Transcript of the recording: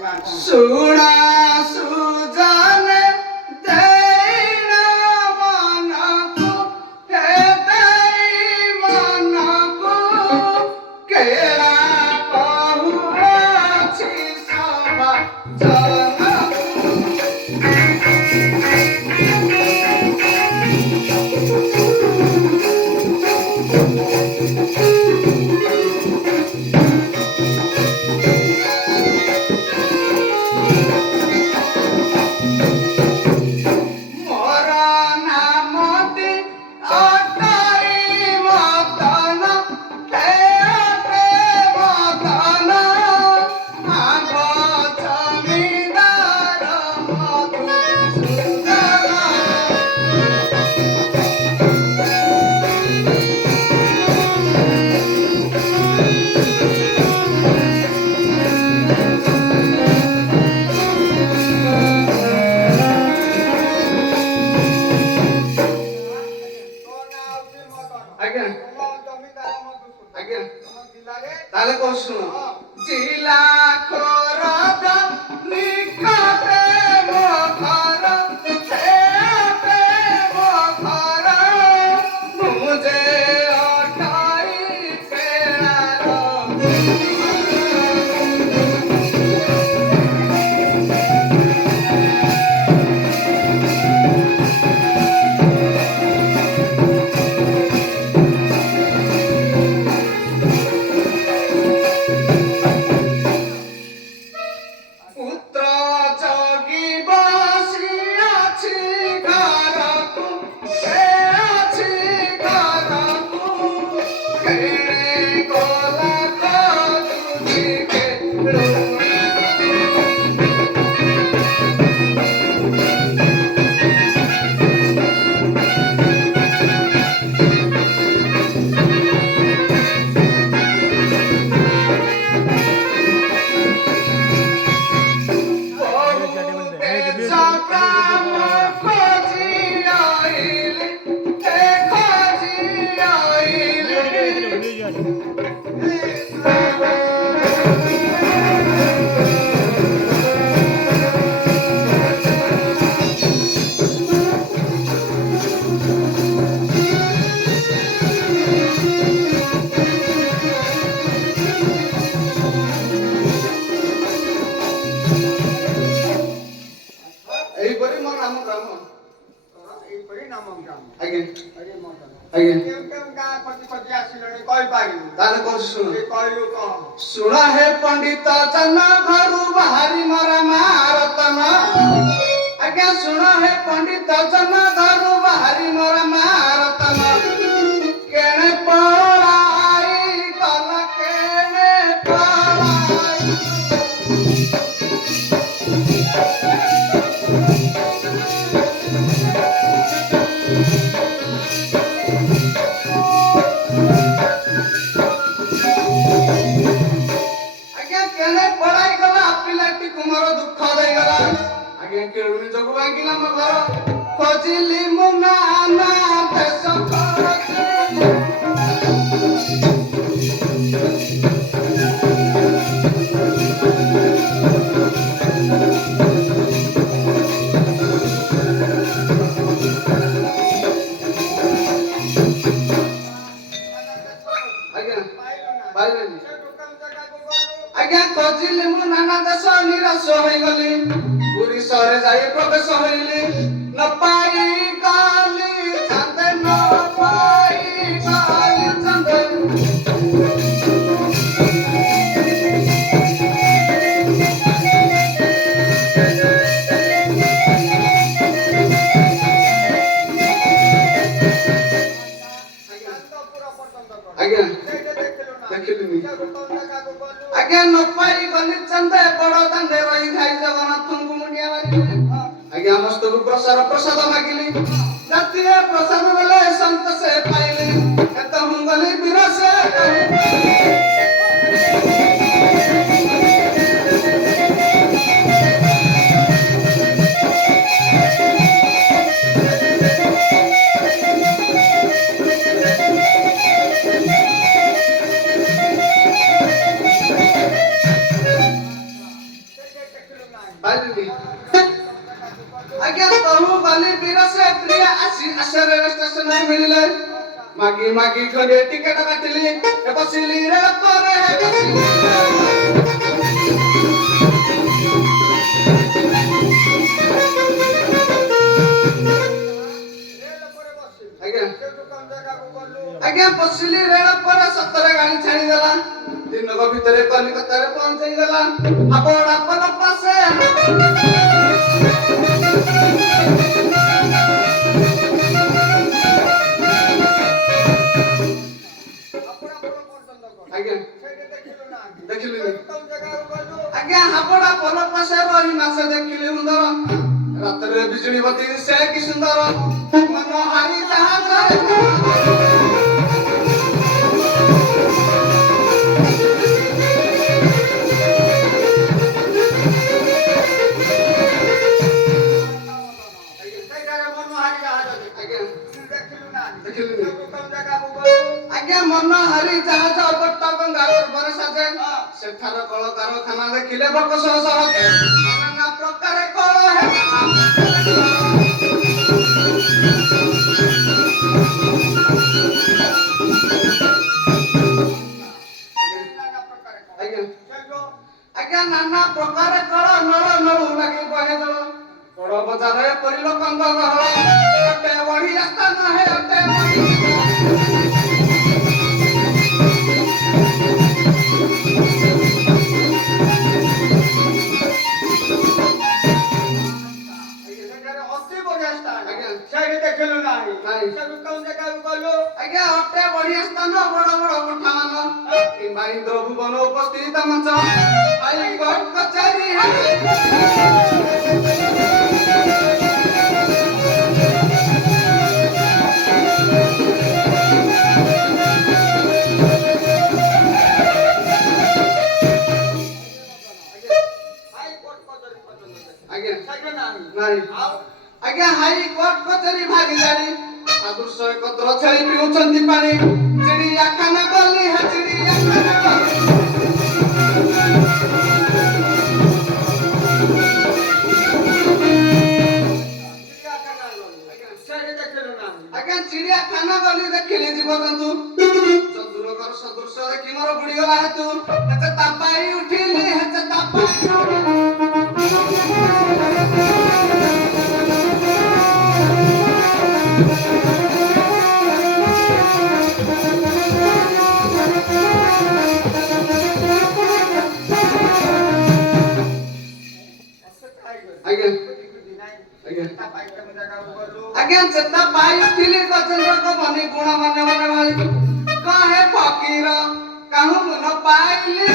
सुना सुजान देना मन को हे देई मन को केला बहुराछि सभा তাহলে প্রশ্ন জিলা খরদ নিকটে মখর সেতে মখর মুজে অটাই কেড়ার सुना है पंडित जन घर बाहरी मरा मारतन आज्ञा सुना है पंडित जन घर बाहरी मरा मारतन केने पड़ाई कल केने पड़ाई केळुनी जगु बांगिला म घर खोजिली मुना ना देश आज्ञा खोजिली मुना ना देश निराश होई गली पुरी सहरे जाई प्रवेश होइली न पाई काली चांद न पाई काली चांद आज्ञा देखिलिनी आज्ञा न पाई गली चांद बड़ दांडे रही खाई जगन्नाथ आज्ञा मस्तक प्रसाद प्रसाद मागिली जातीय प्रसाद बेले संतोषे पाइले एत हुंगली बिरसे ପାଇଲିନି ଆଜ୍ଞା ତହୁ ଗଲି ବିରସେ ପ୍ରିୟ ଆସରେ ଷ୍ଟେସନରେ ମିଳିଲେ ମାଗି ମାଗି ଖଣ୍ଡେ ଟିକେଟ କାଟିଲି ବସିଲି ରେଳ ପରେ ଆଜ୍ଞା ବସିଲି ରେଳ ପରେ ସତରେ ଗାଡ଼ି ଛାଡ଼ିଦେଲା ଦିନକ ଭିତରେ କଲିକତାରେ ପହଞ୍ଚେଇଦେଲା ହାବଡ଼ା ପୋଲ ପାଶେ ଆଜ୍ଞା ଦେଖିଲିନି ଆଜ୍ଞା ହାବଡ଼ା ପୋଲ ପାଶେ ରହି ମାସେ ଦେଖିଲି ସୁନ୍ଦର ରାତିରେ ବିଜୁଳି ବତି ସେ କି ସୁନ୍ଦର ମନ ହାରି ଜାହାଜରେ ଆଜ୍ଞା ମନ ହାରି ଜାହାଜ ଅବର୍ତ୍ତ ଗଙ୍ଗା ଗର୍ଭରେ ସାଜେ ସେଠାର କଳକାରଖାନା ଦେଖିଲେ ବକସ ନାନା ପ୍ରକାର କଳ ଆଜ୍ଞା ନାନା ପ୍ରକାର କଳ ନଳ ନଳୁ ଲାଗି ବହେ ଜଳ ବଡ଼ ବଜାରରେ ପରି ଲୋକଙ୍କ ଗହଳ ଅଟେ ବଢି ସ୍ଥାନ ହେ ଅଟେ ଆଜ୍ଞା ଅଟେ ବଢିଆ ସ୍ଥାନ ବଡ ବଡ କୋଠା ମାନ କିମ୍ବା ଇନ୍ଦ୍ର ଭୁବନ ଉପସ୍ଥିତ ମଞ୍ଚ ହାଇକୋର୍ଟ କଚେରୀ ଆଜ୍ଞା ହାଇକୋର୍ଟ କଚେରୀ ଭାଗିଦାରୀ ସାଦୃଶ୍ୟ ଏକତ୍ର ଛେଳି ପିଉଛନ୍ତି ପାଣି ଚିଡ଼ିଆଖାନା ଗଲି ଚିଡ଼ିଆଖାନା ଗଲି ଆଜ୍ଞା ଚିଡ଼ିଆଖାନା ଗଲି ଦେଖିଲି ଜୀବଜନ୍ତୁ ଚତୁରକର ସଦୃଶ୍ୟ ଦେଖି ମୋର ବୁଡ଼ିଗଲା ହେତୁ ହେତେ ତାପାଇ ଉଠିଲି ହେତେ ତାପାଇ ଆଜ୍ଞା ଚେତା ପାଇ ଉଠିଲି ଗଜେନ୍ଦ୍ରଙ୍କ ମନି ଗୁଣ ମନେ ମନେ ଭାଇ କହେ ଫକୀର କାହୁ ମନ ପାଇଲି